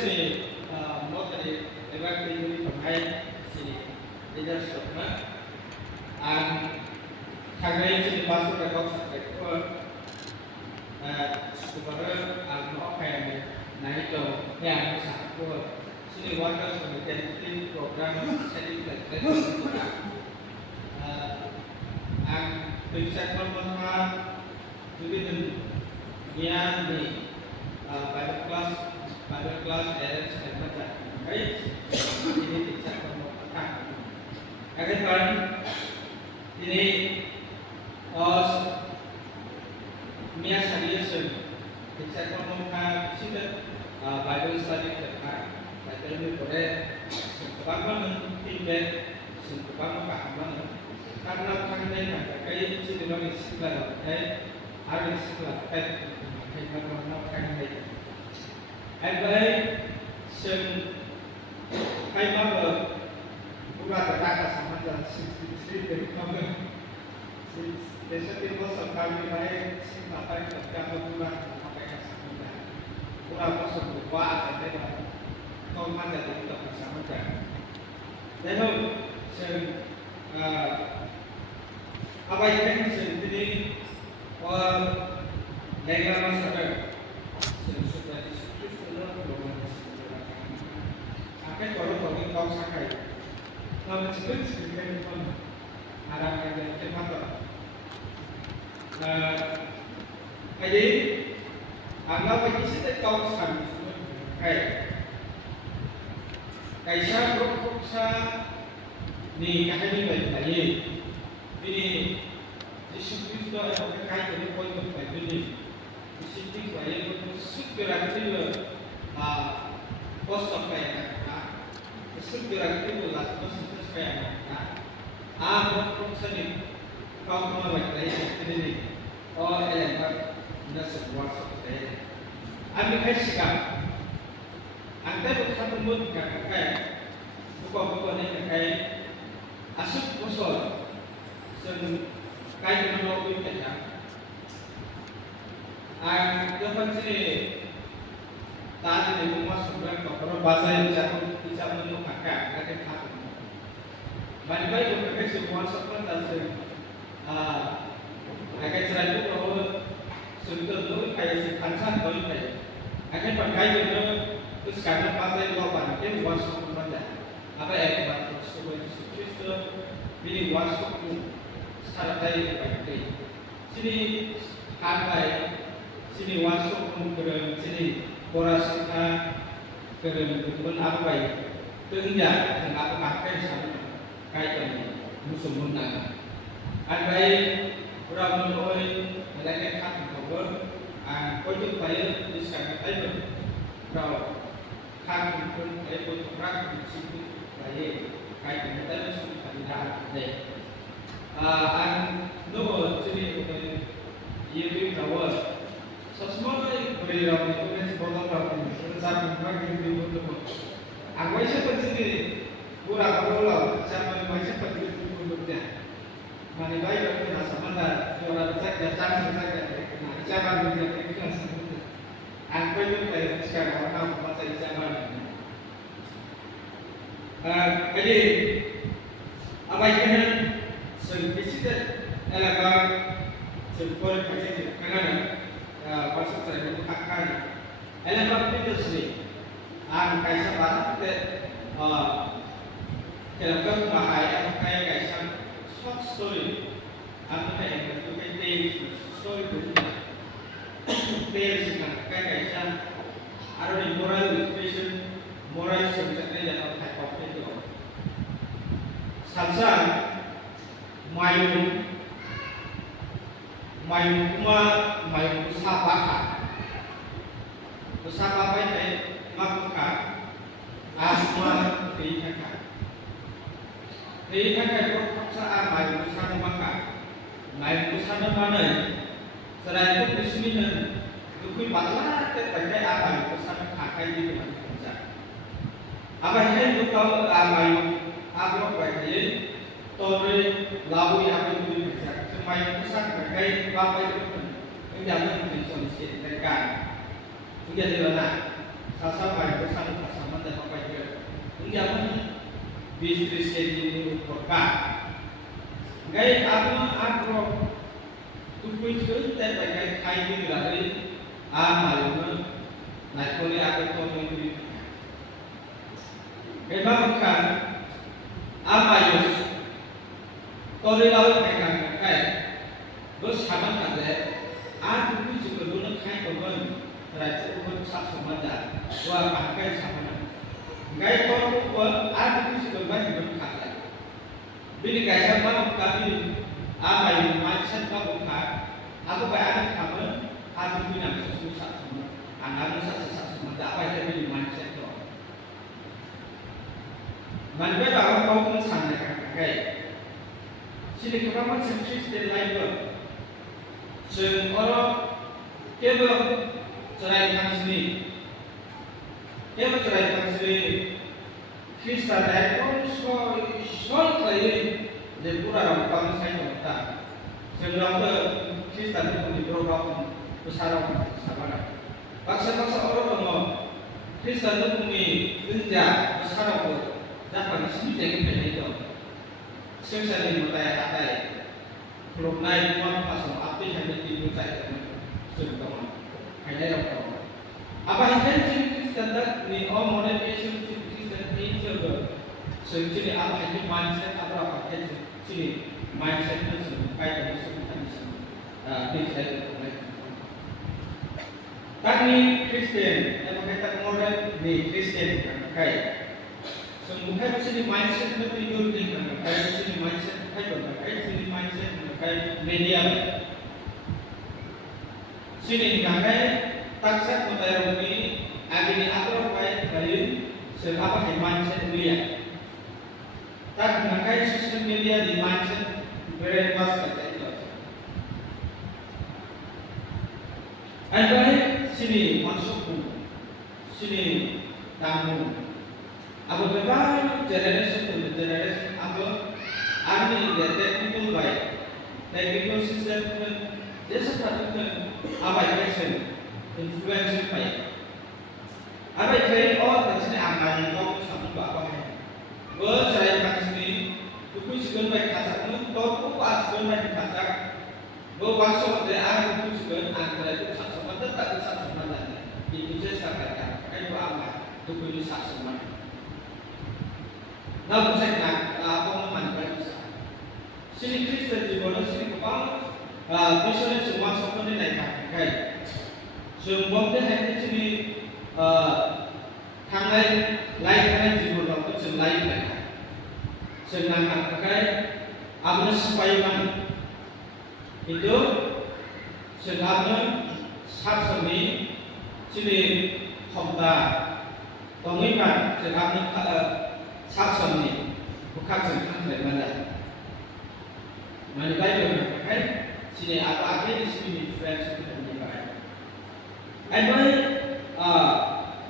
sini mo tadi ewa ini pakai sini leadership na kagay sini masuk ke kau sampai ke supaya mo kaya naik ke yang besar ke sini warga sebagai program setting dan Prinsip pertama juga dunia ni pada kelas RS dan baca. Baik, ini prinsip pertama. Akan ini Mia Sadiasun prinsip pertama sudah Bible study terkait. Baca ini boleh sebagaimana feedback, sebagaimana keamanan. Karena kandainya kai sidilong isikla kai ari isikla kai magno kandai ai bai sen kai ma pura taka samanja sisi dari kamu desa timur sekali bai sing apa yang kamu pura pakai samanja pura pasal buat ada kau mana dari tak samanja dan sen apa yang sendiri lega masyarakat sudah diskusi sudah akan kalau kau sakai kalau sebut sedikit pun arah yang cepat jadi anggap bagi sedikit kau sakai kaisa berfungsa ni kahani bayi ini disiplin sudah ada kait dengan poin berkait ini disiplin bayi itu segera itu post apa yang segera itu last post apa yang proses ini kau mau baca ini elemen ini sebuah software ambil sikap anda bersama mud kayak buku-buku ini kayak asuk musuhซึ่งใกล้จะโลกวิทยาdapat sini tadi di rumah sebenarnya kalau bahasa yang bisa menukar akan hak baik-baik untuk semua sopan dan akan cerai itu bahwa sebetulnya kayak si kansan kalau kayak akan pakai itu terus karena bahasa yang lawan itu wasok saja apa yang bahasa sebagai Kristus ini wasok Sarai baik. Sini hambai, sini wasuk keren, sini korasita keren pun hambai. Tenja dengan pakai sama kaitan musuh munang. Hambai orang menoi melainkan hak cover, kau bayar diskon itu. Kalau hak pun pun orang disini bayar kaitan itu sudah tidak. No sini ini kawal semua ini beriram itu sebotol berarti sebab mereka ini untuk aku siapa sini pura pura siapa yang siapa itu untuknya mana baik itu rasa mana juara besar datang saja siapa yang itu rasa aku itu kayak sekarang orang masa siapa jadi apa yang Sebesar adalah sebuah proses kanan masuk saya untuk akan adalah itu sendiri. Kaisa barat dalam bahaya kayak kaisa short story atau kayak itu kayak story berbeda. Kayak kaisa ada moral education, moral subjectnya dalam type of itu. Salsa mayung usaha baik maka asma diikat perpaksaan mayung usaha maka mayung usaha mana selain itu bismillah itu patlah terpakai apa usaha kakai di mana apa yang itu kalau mayung apa baik Tore lalu yang itu bisa supaya pusat berkait apa itu menjamin kondisi mereka. Jadi mana sasa baik pusat Menjaman bis Kristen ini berkat. Gaya agro tujuh itu terbaik kai di lari amalnya naik oleh agro ini. Gaya bukan amayus kalau lalu pegang kai bos haman ada agro tujuh kedua kai kemudian terakhir kemudian satu semada dua pakai sama. Gaya kalau ada tu sebenarnya berkat. Bila gaya sama kami apa yang macam apa aku bayar kamu aku punya sesuatu sama anak sesuatu sama apa yang bila macam tu. Mana kalau kau pun sana gaya. Sini kita macam Kristen lain ber. Orang kebab cerai sini. Kebab cerai sini. Kristen itu soal kali je pura orang kamu saya berkata, sebelum itu Kristen itu di beberapa besar orang sahabat. Paksa orang orang Kristen itu punya kerja besar orang, dapat sini jadi beda itu. Sesuatu yang bertanya belum naik pun pasang api hanya di bertanya sebelum hanya orang. Apa yang Kristen ini orang Kristen Sejujurnya apa yang mindset atau apa yang sini mindset itu kait dengan sebutan di Tapi Kristen yang berkaitan model di Kristen kait. Semuanya sini mindset itu tidur di kait sini mindset kait sini mindset kait media. Sini kait taksa kota ini agini apa kait dari siapa yang mindset dia. Tak mengenai sosial media di mindset berbahasa kata itu. Ada sini masukku, sini tamu. Apabila generasi ke generasi apa, arti dia technical baik, technical system dia seperti apa yang influence baik. Apa yang orang di sini aman kau sama apa yang saya sini, buku sekolah baik kasar, atau buku sekolah baik kasar, berwasok dari buku sekolah antara itu sama tetap bisa sama lagi. Itu saya katakan, itu amat, buku ini sama. Nah, saya nak pengalaman bisa. Sini Kristen di mana sini kepala, misalnya semua sekolah ini naik kai. Semua dia hanya siniทางไล่จีบเราก็จะไล่ไปซึ่งนำpakai apa supaya itu sebabnya saat ini sini komda tonggikan sebabnya saat ini bukan sedang mana mana baik pakai sini apa di sini difference kita dipakai. Ada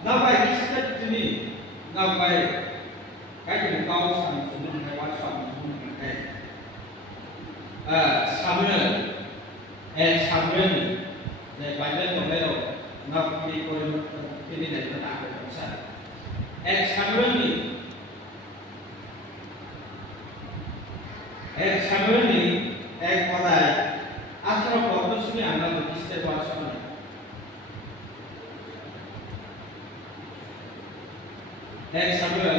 Nabai kisah ini, nabai kayak kau sama semua hewan sama semua kayak Samuel, Samuel ni, dari Bible Tomero, nak di koran ini dari kata besar. Samuel ni, kodai, asal korban sini anak berkisah bahasa. Samuel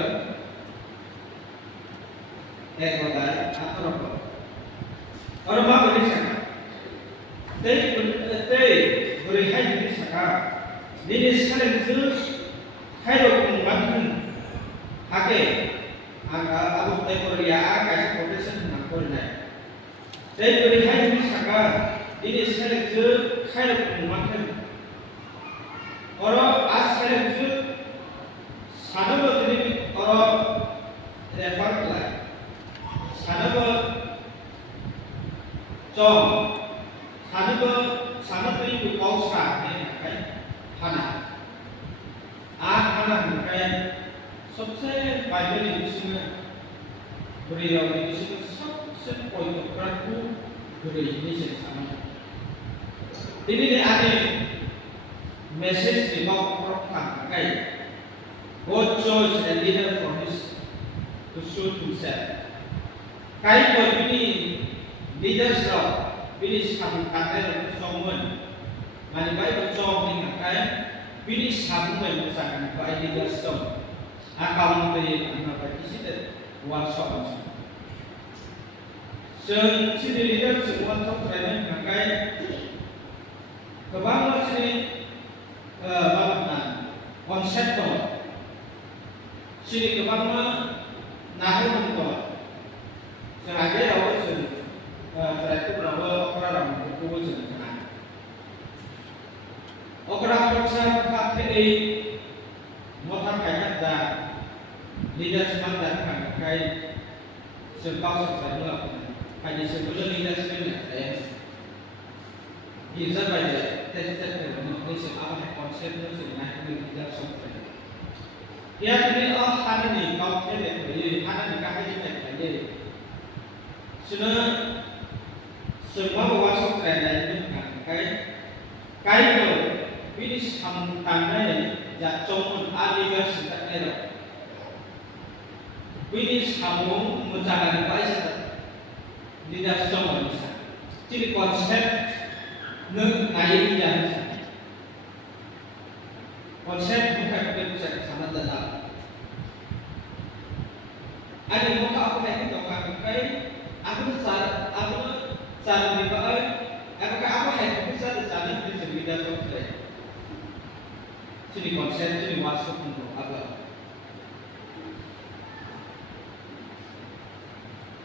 kodai atau apa? Orang apa beri saka? Tei beri hai beri saka. Ini sekarang itu hai orang mungkin ake abu tei korea kasih protection nak korea. Tei beri hai beri saka. Ini sekarang itu hai orang mungkin orang sekarang itu Sanaba ini orang refer lah. Sanaba jom, sanaba itu kau sah ni kan? Hana, hana kan? सबसे Bible itu semua beriau itu semua सबसे poin terberat beri ini sama. Ini ada message di bawah program kan? God chose a leader from his to shoot himself. Kai ko bini leaders ro bini sam kanai ro somun. Mani bai ko chom ni kai bini sam mai musakan bai leaders ro. Akam te ana bai isit wal shop. Sing sini leader semua sok training kai kebang sini bapakna konsep to. Sini kebang nahu to. Sengaja awak sen, saya itu berapa orang berkumpul sengaja. Orang percaya pakai ini, motor kayak dah, leader semangat kan, kayak sebab saya mula, kayak sebelum leader sebenarnya saya, kita baca tes ini apa konsep itu sebenarnya leader sebenarnya. Ya ini hari ini kau kena beri, hari ini kau kena beri. Suna semua wasok training kai ko bini sam tanai ja chong aliga sita ero bini samung mujagan pai sita dida chong bisa ciri konsep ne nai ja konsep bukan konsep sama data ada muka apa yang kita pakai aku cara dibawa apakah apa yang bisa di sana di sekitar kota sini konsep sini masuk untuk apa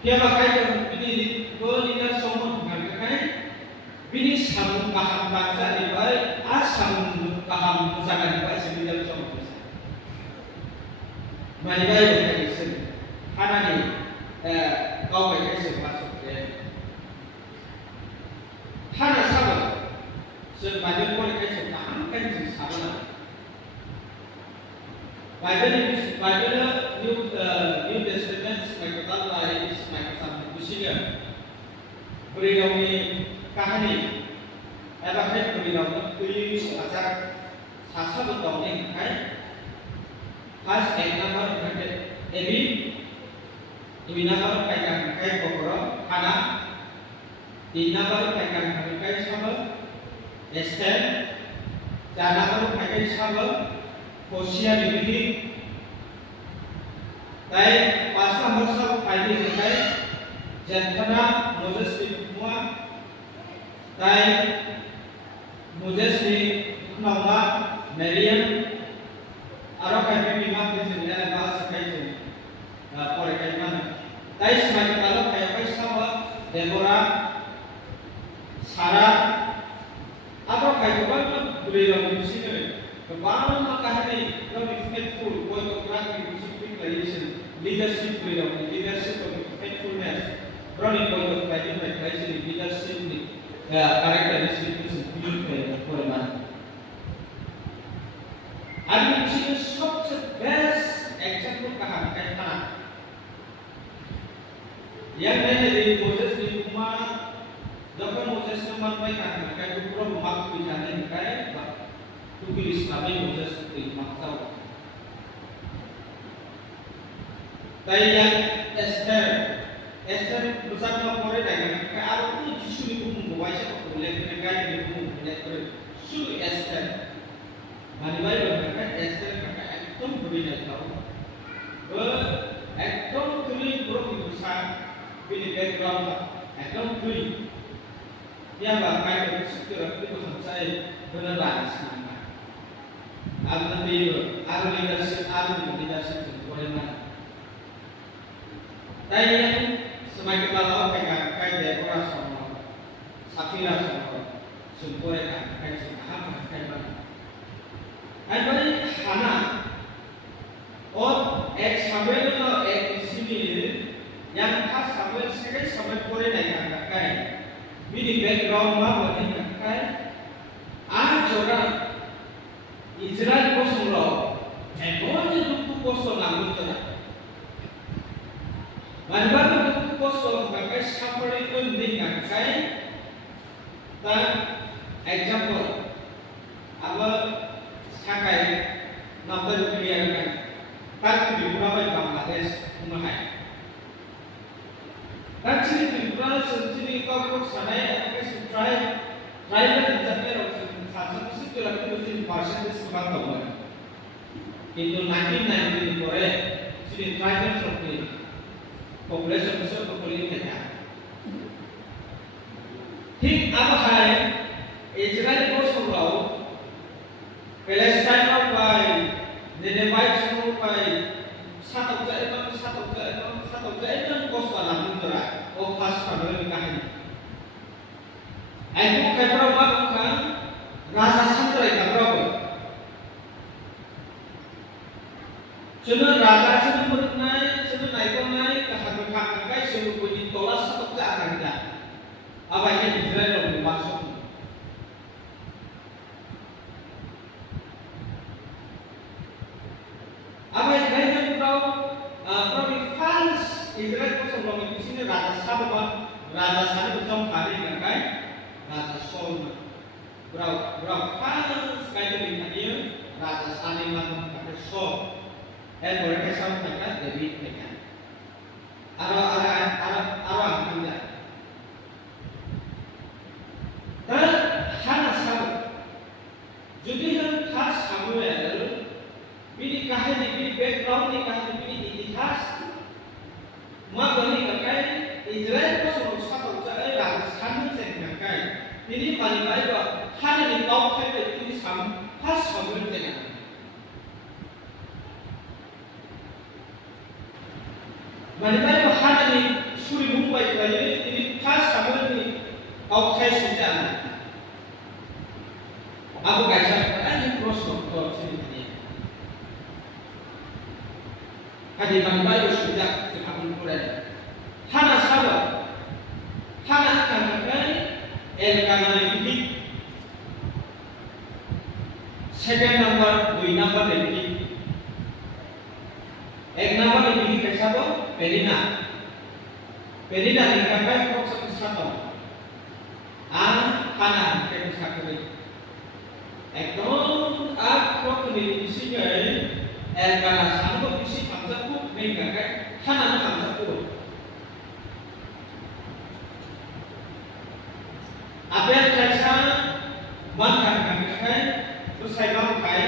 dia pakai ini bolehlah semua mengatakan ini sama paham baca dibawa asam paham usahakan dibawa sekitar kota mari baik pakai sini karena ni kau pakai masuk ke hana sabar sebanyak boleh pakai paham kan sih sabar Bible New Testament sebagai kata lain sebagai satu kusinya beritahu kahani apa beritahu tulis asal sasa betul ni kan has nama berkata Ebi Duinamar kaikan kai kokoro hana dinamar kaikan kai sama Esther janamar kai sama Hosea dibikin kai pasal masa kai kai Jethana Moses di semua kai Moses di nama Miriam arah kai bima di sini ada bahasa kai boleh kai mana Kai semakin kalau kayak sama Deborah, Sarah, apa kayak apa boleh dalam sini. Kebanyakan maka ini lebih faithful, buat orang discipline, leadership boleh dalam leadership of faithfulness. Berani buat kayak ini leadership ni, karakteristik itu sendiri boleh mana. Ada di sini such best example kahar kayak mana. Yang lain dari Moses di rumah, jika Moses menyampaikan mereka itu perlu memakai bicara mereka, itu pilih sekali Moses di maksa. Tapi yang Esther bersama Korea dengan mereka, aku tu justru itu membawa siapa boleh mereka ini mempunyai justru Esther. Mari baik mereka Esther mereka itu berbeda tahu. Itu tulis perlu besar. Pilih background atau pilih yang pakai sekitar itu saya beneran semangat. Ada leadership boleh mana? Tapi semakin lama pakai Deborah sama Safira sama sempurna pakai semua pakai mana? Ada Hana, Samuel atau sini yang khas Samuel sekali Samuel boleh naik angkat. Ini background mana boleh angkat? Orang Israel kosong loh, emangnya dulu kosong namun tidak. Manfaat dulu kosong pakai suffering penting angkat. Dan example, apa sakai nomor pilihan তার ত্রিপুরা বাই বাংলাদেশ উমাহাই তার চিনি ত্রিপুরা সেঞ্চুরি কবক সানায় আমাকে try tribal ইনজামের শাসন সিস্টেম লাগতে বেশি পার্সেন্টেজ কম হবে কিন্তু 1990 পরে চিনি ট্রাইবাল সরকারি পপুলেশন সব পপুলেশন থাকে ঠিক আবহাওয়ায় ইসরায়েল বসরাও প্যালেস্টাইনাও পাই নেনেবাই সরো পাই সাতকজা এবং কষ্ট আলাদা ও ফার্স্ট পাবলিক কাহিনী একদম খাইপারাও বা বংখান রাজা সান্ত্রাই কাবরাও जोङो राजाजों मोननाय जोङो नायगोनाय काहानि खांनाय जोङो बयनि तला सातकजा आगानदा आबायनि इजराइलाव मासो आबाय खायनाव प्रबि फार्स्ट इजराइल को संबंध बिसिनो राजा साबमोन राजा सानो जम खानि गाय राजा सलमोन ब्राव फार्स्ट गायनि खानियो राजा सानि मान खाने सल एरपरे केसाव थाया डेभिड थाया आरो आंदा दा हाना साब जुदि जों फार्स्ट सामुएल बिनि काहिनी बिनि बेकग्राउंड नि काहिनी बिनि इतिहास मा बनि गाय इजराइल को समाव साबजा राजा सानि जेंना गाय बिनि बानिबाय बा हानि गाव थाय बिनि साम फार्स्ट सामुएल जेंना Manibai bahana ni suri mumbai kaya ini khas kamu ni kau khai sudah. Aku kaisa ada cross doktor sini ni. Hadi manibai sudah kamu mulai. Hana sahabat, hana kamu elkana ni second number, 2 number ni. एक नंबर में बिही कैसा बो पेरिना ni kapai kok satu खाना के साकरे एकदम आप kok ni isi गए el kana sango isi kamsa ku नहीं काका खाना ना kamsa ku apa कैसा मन kan terus saya mau kai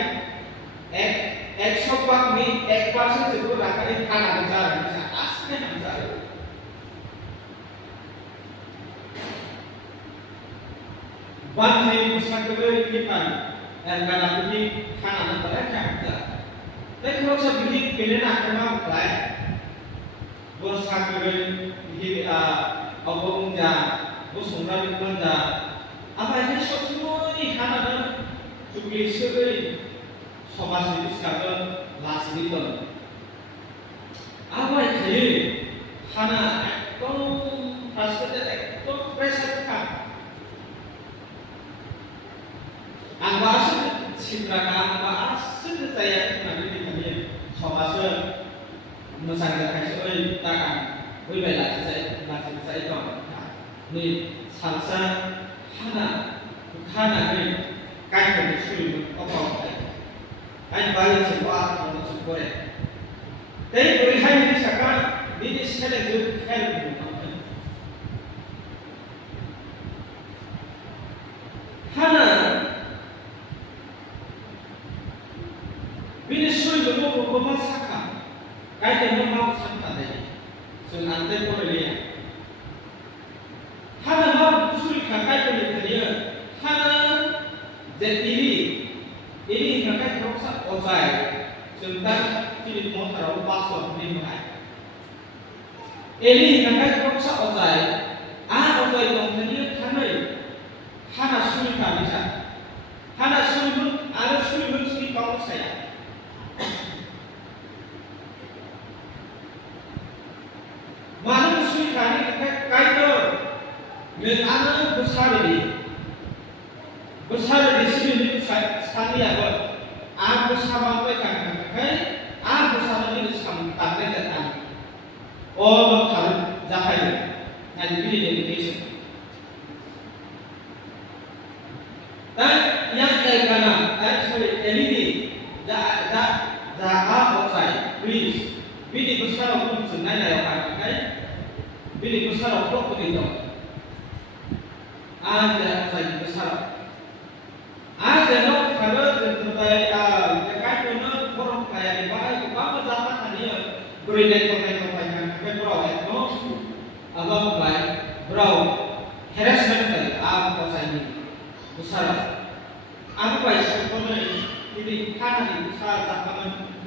एक सोपाक में 1% से तो रखा है खाना बचा है आसने हमजा बाद में उसका कबर ये पान एलकाना भी खाना ना बड़ा क्या हमजा लेकिन लोग सब भी पहले ना करना होता है वो साकबर ये अब उनका वो सोना भी बंदा अब ऐसे सोचने खाना ना चुगली से गई समाजनि बिस्काबो लासिनिबो आबाय थायो खाना एकदम फारसेते एकदम प्रेसार खा आंबासो सिद्राका आंबासो जाया होननानै दिनै समाजो मोजां जाखायसो ओइ ताका ओइबाय लासिजाय दं नै सानसा खानानै गायखौ सुरिमोन above anh bay trên qua nó xuống qua đây đấy với hai cái sạc đi xe là được hai là một hana vì suy của nó có mất sắc cái này nó mau sắc đây sự ăn tết của người hana mau suy cả cái này thì hana dệt ini kakak terasa osai tentang tidak mau taruh password ni mana ini kakak terasa osai osai kompeni kanai hana suri kamisa hana suri pun ada suri pun suri kamu saya mana suri kani kakak kaitor menana besar di sini ni sani apa? Aku sama mereka kan? Aku sama ini sampai datang. Oh, kalau jahay, nanti pilih dedication. Dan yang elkana, sorry, ini dah outside. sebenarnya yang pakai bini besar oplok begitu aja saya besar aja no kalau terbaik dekat punya orang kaya di bawah itu apa dapat hanya berikan pemain-pemain ke bawah itu agak baik bawah harassment kali apa saya besar apa baik sebenarnya ini karena ini besar tanpa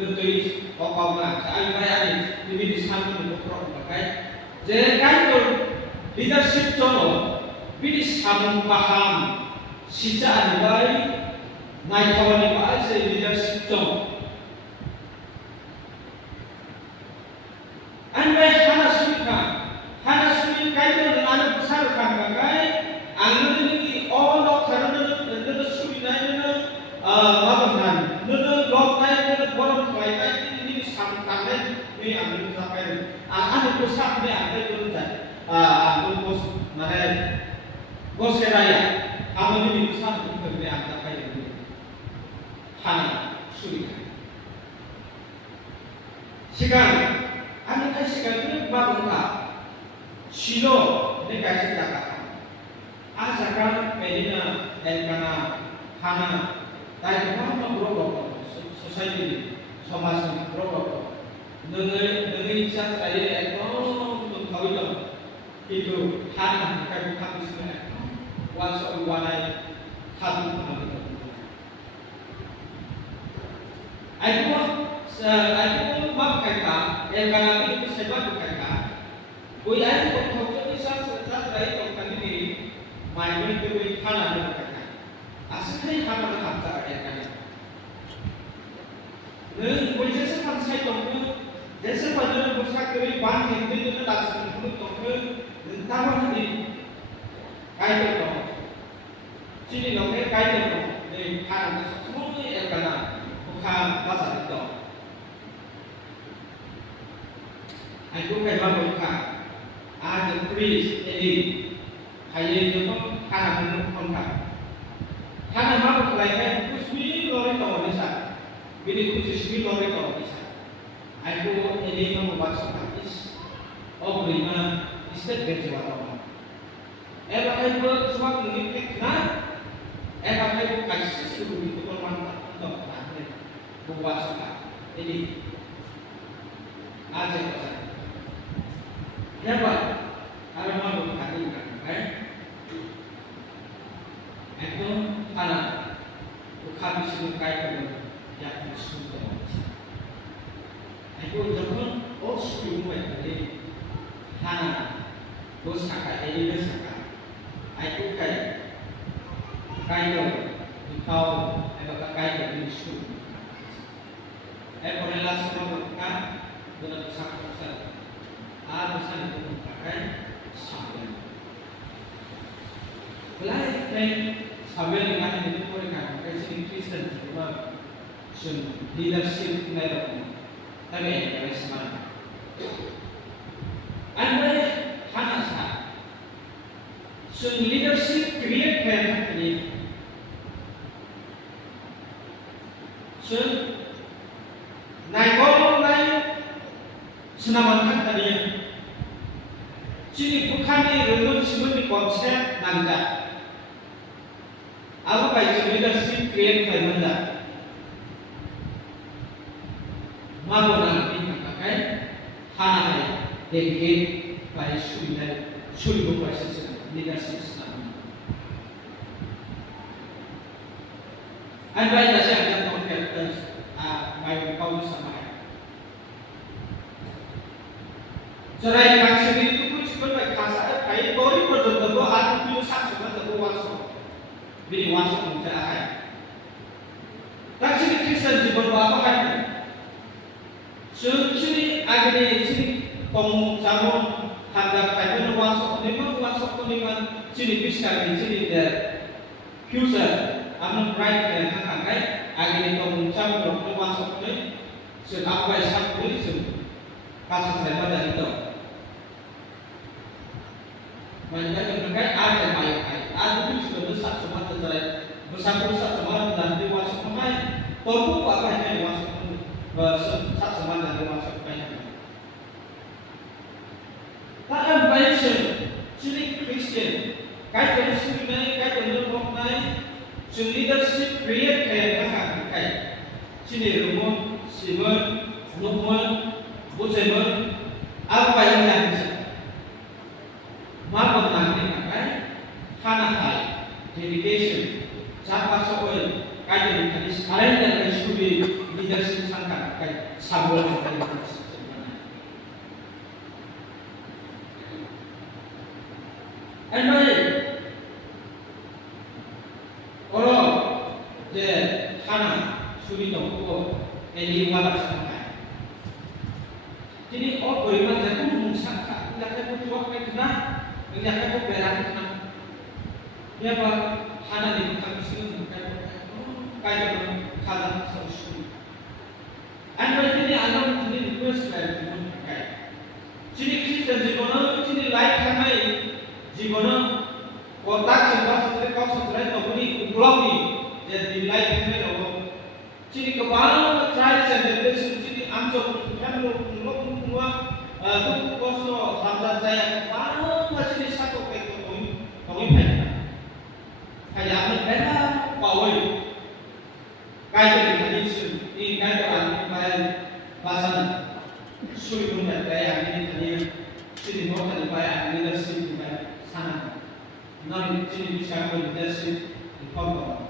Tentunya pokoknya saya bayar ini di sana untuk pakai. Jadi kalau leadership contoh, ini sama paham sisa baik, naik kawan baik saya leadership contoh. Anda hana suka itu dengan besar kan pakai. Anda ini orang karena itu sudah ini apa ini ambil sampai ada pusat dia ada itu ambil pos mana pos keraya ambil ini pusat itu dia sampai itu hana sulit sekarang anda kasih itu bagaimana silo ini kasih cakap asalkan pedina elkana hana dari mana berubah society समाज berubah negeri saya ekonom mengkawin itu hana bukan sebenarnya waso wanai satu itu aku mau kata yang kami itu sebab kata buaya untuk saya itu ini main itu hana kata asli hana kata yang kata boleh sesuatu saya tahu जैसे पहले पुस्तक के बात हिंदी में लास्ट में तो तावा नहीं काय करतो चीनी लोग काय करतो ने खाना समोसे एक बना बुखा भाषा तो aku kayak buka आज प्लीज एडी खाये जो खाना में kontak खाना मा बुलाय कुछ भी लोरे तो निसा बिनी कुछ भी लोरे तो निसा aku ini membaca hadis bagaimana istad berjawab pakai semua ini kena pakai kasih seluruh itu bermanfaat untuk akhir membaca ini aja pasal ya Pak kalau mau berkata kan itu karena bukan disuruh kaitan yang disuruh aku jangan sebelum itu hana dosaka ini dosaka aku kayak kau kayak ini suruh pernah sama mereka dengan besar besar itu pakai sabun belajar sabun dengan itu mereka pakai sini Kristen cuma leadership mereka tapi yang semana anda hana sah leadership create kan ini naik orang lain senaman tadi jadi bukan ini semua konsep nanda apa baik leadership create kan nanda maupun nanti pakai hana dedicate pada sulit proses leadership Islam. Anda yang saya akan mengatakan baik kaum sama. Cerai maksud itu pun sebenarnya kasar kayak bori berjodoh atau pilusak sebenarnya terbuat bini wasok mencari. Tak sini Kristen juga apa kan? Sini ada di sini jamun harga kayu wasok lima sini bisa di sini ada fuser amun right dan hangkai ada di jamun wasok ini sudah apa yang itu pasal saya pada itu banyak yang terkait ada banyak ada pun sudah besar semua terkait besar semua dan di wasok mai torbu apa yang wasok besar semua dan di wasok banyak Sini rumah, simen, numun, busemen, apa yang bisa? Maupun nanti makai, karena hal dedication, siapa soal kajian hadis, kalian yang studi leadership sangka kayak sabul kayak Anyway, orang je karena studi doktor, ini walau sampai. Jadi orang beriman jadi mengusangka, tidak ada buat kena, tidak ada berat kena. Dia apa? Karena di bukan sini kayak kalah solusi. Anyway, jadi alam ini request dari pun kayak. Jadi Kristen জীবনে jadi life kami জীবনে kotak sesuatu kau sesuatu tapi ulang jadi life kami loh. Jadi kepala try celebration jadi ambil kan lo semua tu koso hamzah saya kepala masih satu kayak kau ini kayak apa beda kau kayak tradisi ini kayak orang bahasa sulit untuk kayak ini tadi sini mau tadi kayak leadership di sana non sini bisa leadership di Hongkong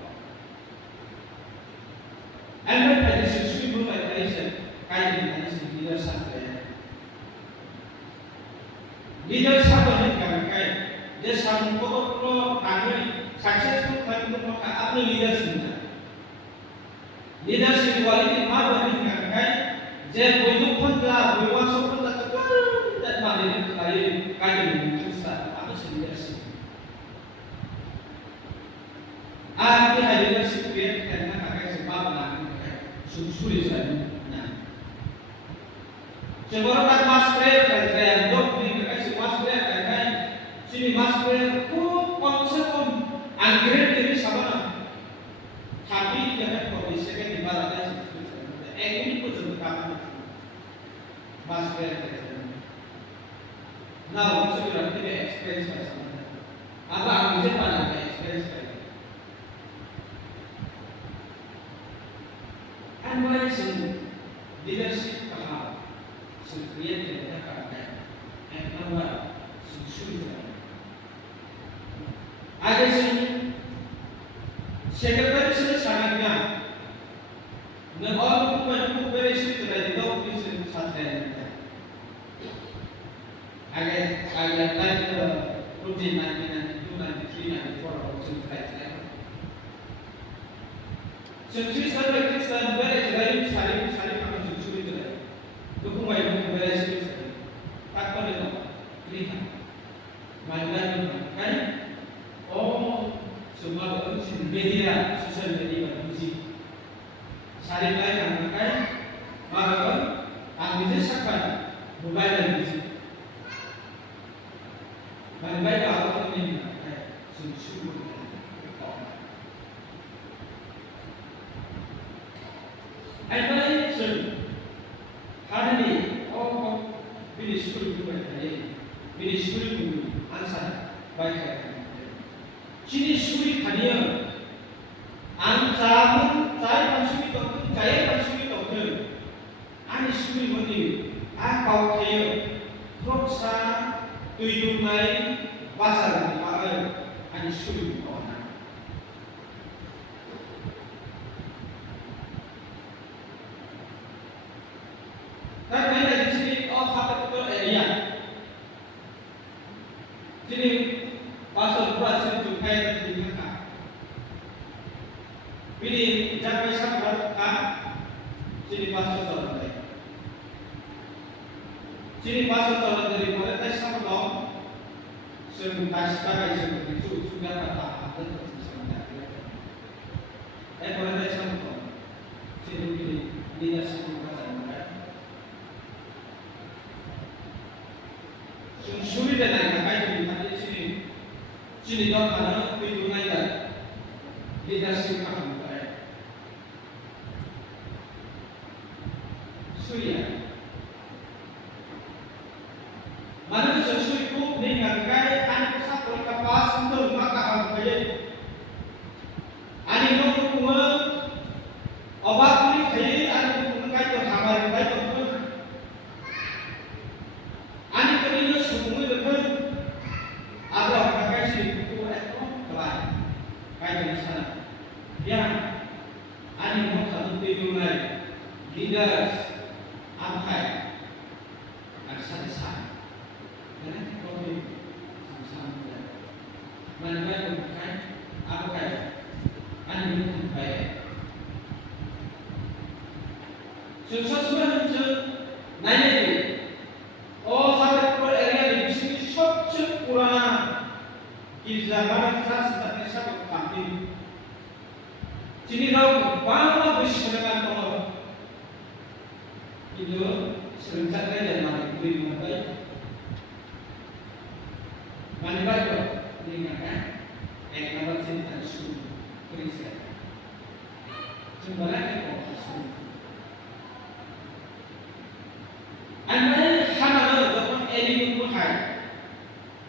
and tadi sulit untuk kayak ini tadi leadership leadership ini kan kayak dia sama kalau kami successful kami untuk apa leadership leadership quality apa ini kan kayak je boyu kontra boyu masuk kontra dan mandiri kali kajian susah apa sih leadership arti leadership itu karena pakai sebab nak sulit saja nah sebab tak master saya dok ni pakai master kan sini master konsep upgrade ini sama tapi jangan kondisi kan di baratnya ini pun sebutkan masker now segera tidak express apa artinya pada express analyzing leadership kahal sekalian tidak akan and number sudah ada sih sekretari sudah sangatnya dan orang pun berisi dari dua prinsip satu agak lagi rutin nanti 2, 3, 4 option price so Kristen very sari kami sulit itu dukung baik berisi tak perlu lihat mana kan oh semua media sosial media musik sari lain kan maka ang bisa sakit mobile dan musik baik kalau ini sungguh Aibai sun hadani oh bini skul juga tadi bini skul pun ansar baik Cini skul kania ancaman saya masuk dokter saya masuk dokter ani skul mandi kau kaya proksa tujuh Mei pasal dipakai ani skul orang tapi dari sini satu area sini pasal berasal itu kayak di mana ini jangan sampai sini pasal terlalu sini pasal terlalu dari mana tes sama dong sebentar sebagai seperti itu sudah kata ada sebentar pada tes sama dong sini ini tidak semua sulit dan lain kayak di sini dok karena itu naik leadership kami suya mana sesuatu itu dengan gaya anak satu kapas untuk maka kayak anak itu obat ini kayak leaders อาภัยอันสันสานนะก็มีสันสานเลยมันไม่เป็นใครอาภัยอันนี้เป็นใครซึ่งซึ่งในนี้โอ้สาวกคนเอเรียนี่สิ่งชอบชุดกุรานะกิจการที่สร้างในสาวกคำนี้ที่นี่เราบ้านเราบุษนะครับitu serencana dan mandiri mengenai mana baik dengan ekonomi dan suku krisis. Sebenarnya ekonomi. Anda hanya dapat elimin bukan.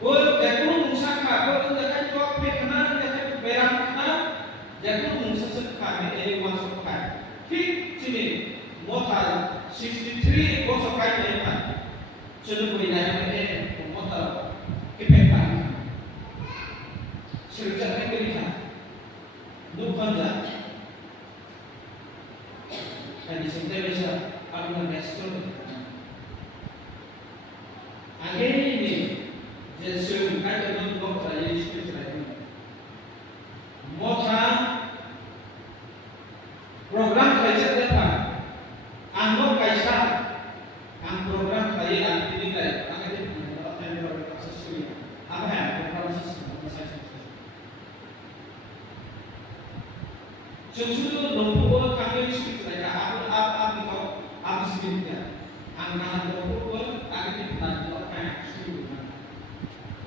Oh, jatuh musaka, oh, jatuh cok pekna, jatuh beram kena, jatuh musasek kami elimin bukan. Hik sini motor 63 ก็สกายเลยค่ะชื่อบุรีรัมย์เนี่ยผมว่าต่อที่เป็นการชื่อจะไม่เป็นค่ะดูคนจะแต่ดิฉันได้ไม่ใช่เอาเงินเนสโต้อันนี้จะชื่อใครจะดูบอกใจชื่ออะไรมอทาโปรแกรมใครจะได้ค่ะAnggo kaisa ang program kaya ang tinitay ang ating pinag-aaral sa school. Ang program sa Susunod lumpuan kami school kaya ang ito ang sibigya. Ang lumpuan ang ating pinag-aaral sa school.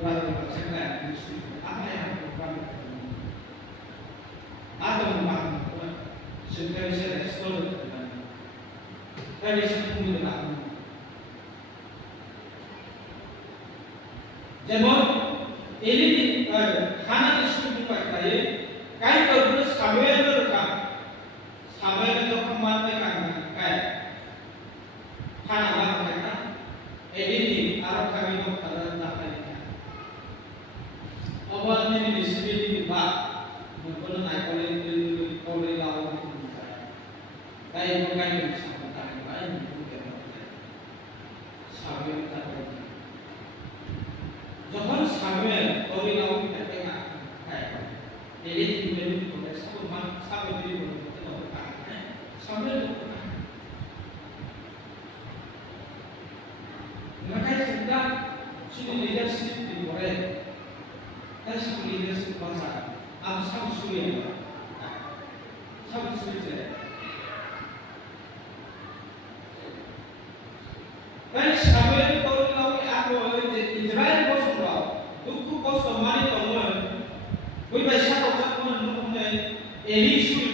Wala pa sa kaya ang school. Ang program atong mga siyempre sa school Dari sepuluh tahun. Jemon ini hana disebut pakai kai terus sampai itu kematian kai hana lah mereka ini Arab kami dokter tak ada. Awal ini disebut bab mungkin naik oleh lawan kai bukan Jangan sampai orang lain tak tengok, jadi dibeli oleh satu diri berdoa, sampai doa. Maka sudah leadership di Korea, dan sudah leadership bangsa, sama sulit, sama sulit. Dan sampai orang lain aku Israel kosong bau, duku kosong mari temuan. Kau baca kau mengenai Elisha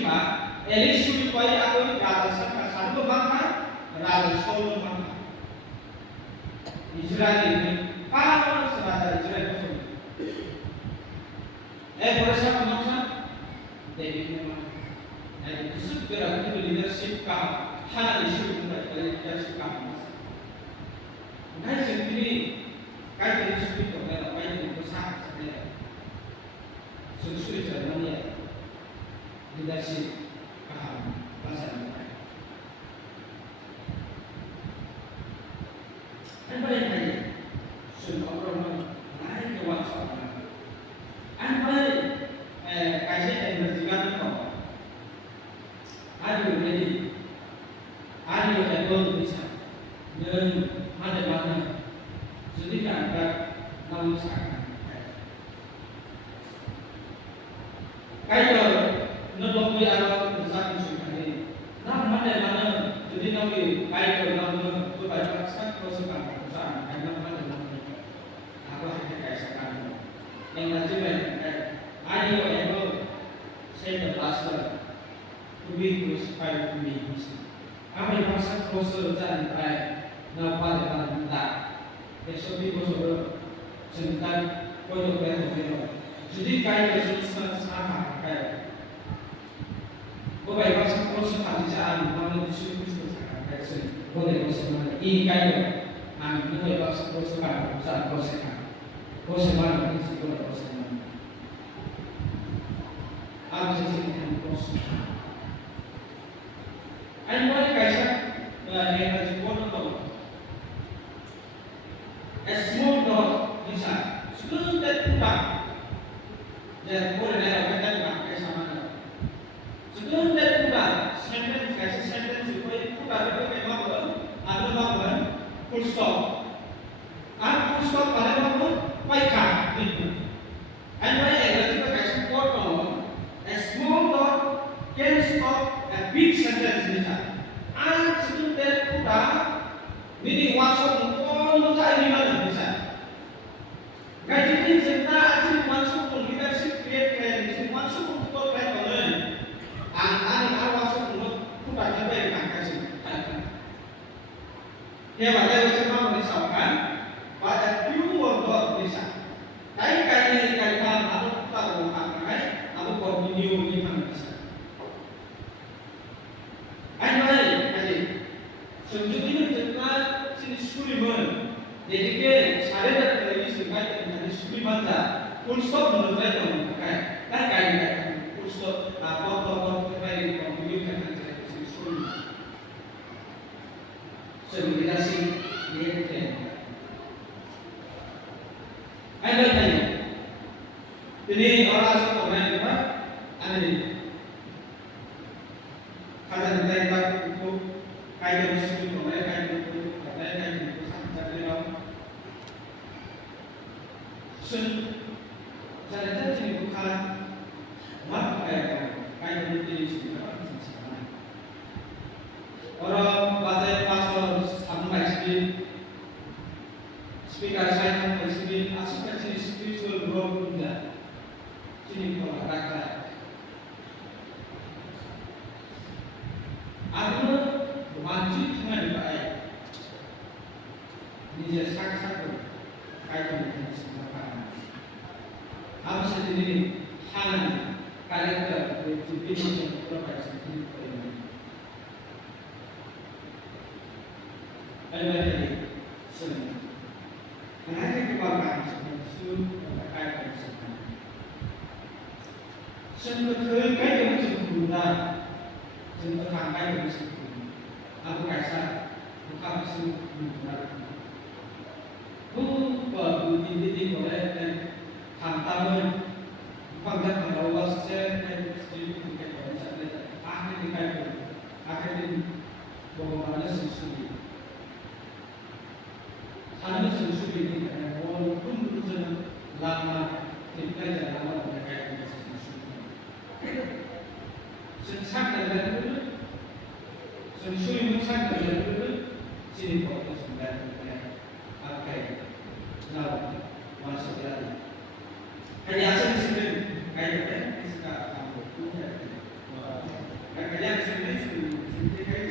aku ini raja satu bangsa, raja Solomon bangsa. Israel ini kalau serata Israel kosong. Berasa bangsa, David memang. Jadi itu berarti leadership kah, hanya leadership kah. Maka sendiri kait dengan suku kita, kait dengan besar saja. Susu jalannya leadership paham bahasa mereka. Apa yang tadi? Sudah orang lain kewaspadaan. Apa kasih energi itu? Aduh jadi, aduh ada bisa dan mana sedikit agak memisahkan. Kalau nabi Allah besar sekali, mana jadi nabi kalau nabi berbaca satu sekarang besar, karena mana apa yang kita sekarang. Yang macam ada yang saya berasal lebih supaya lebih apa yang pasal proses dan Napa depan kita, esok di bawah sebentar kalau berapa. Jadi kaya resolusi sama kaya. Boleh pasang proses kerjaan, mana disuruh kaya sih. Boleh proses mana? Ini kaya, boleh pasang proses mana? Pasang proses mana? Proses mana? Ini boleh proses mana? Apa sih yang proses? anh mới cái sắc em là chỉ có nó đâu a small dot như sao cứ đến cũng bằng giờ cô này là cái tên bằng cái sao mà cứ đến cũng bằng sentence cái sentence của cũng bằng cái mắc vấn anh mắc vấn full stop anh full stop pada mắc vấn quay cả anh mới là chúng ta cái support nó a small dot can stop a big sentence như sao anh cứ đến cũng bằng meaning masuk all the time mana bisa. Gaji ini cerita aja masuk ke leadership create plan, masuk untuk plan orang. Ani masuk untuk kita capai angka sih. Dia pada semua misalkan pada few word bisa. Tapi kali kan aku tahu apa aku continue ni mana bisa. Anyway, tadi sejujurnya cerita Suliman, jadi ke cara nak lagi sebagai dari Suliman dah, full stop menurut saya tu, kan kaya full stop, apa terbaik komputer kan saya Suliman. Sebenarnya sih dia tu. Ada tanya, ini orang asal mana apa? Ada ni. Kalau kita tak cukup kaya Suliman, kaya Sun saya jadi bukan mat kayak menjadi sebuah sesuatu. Orang bahasa pasal sampai speaker saya presiden asal kecil spiritual growth juga. Sini kalau rakyat. Aku bermanjit dengan baik. Ini sangat kayak menjadi हम सदिनी हालन character definition profession अलबत्ते सुन हमारे के बारे में सुन काय कर सकते हैं सुन तो काय कर सकते हैं सुन तो काम काय कर सकते हैं अब कैसा वो काम सुन वो बुद्धि बोले tham tâm phong cách của nó sẽ theo những cái của nó sẽ ác cái cái bộ nó sẽ suy nghĩ nó sẽ suy nghĩ thì cái bộ cũng sẽ làm mà thì cái là làm một cái của nó sẽ suy nghĩ sự xác là cái sự suy nghĩ xác là cái gì của nó sẽ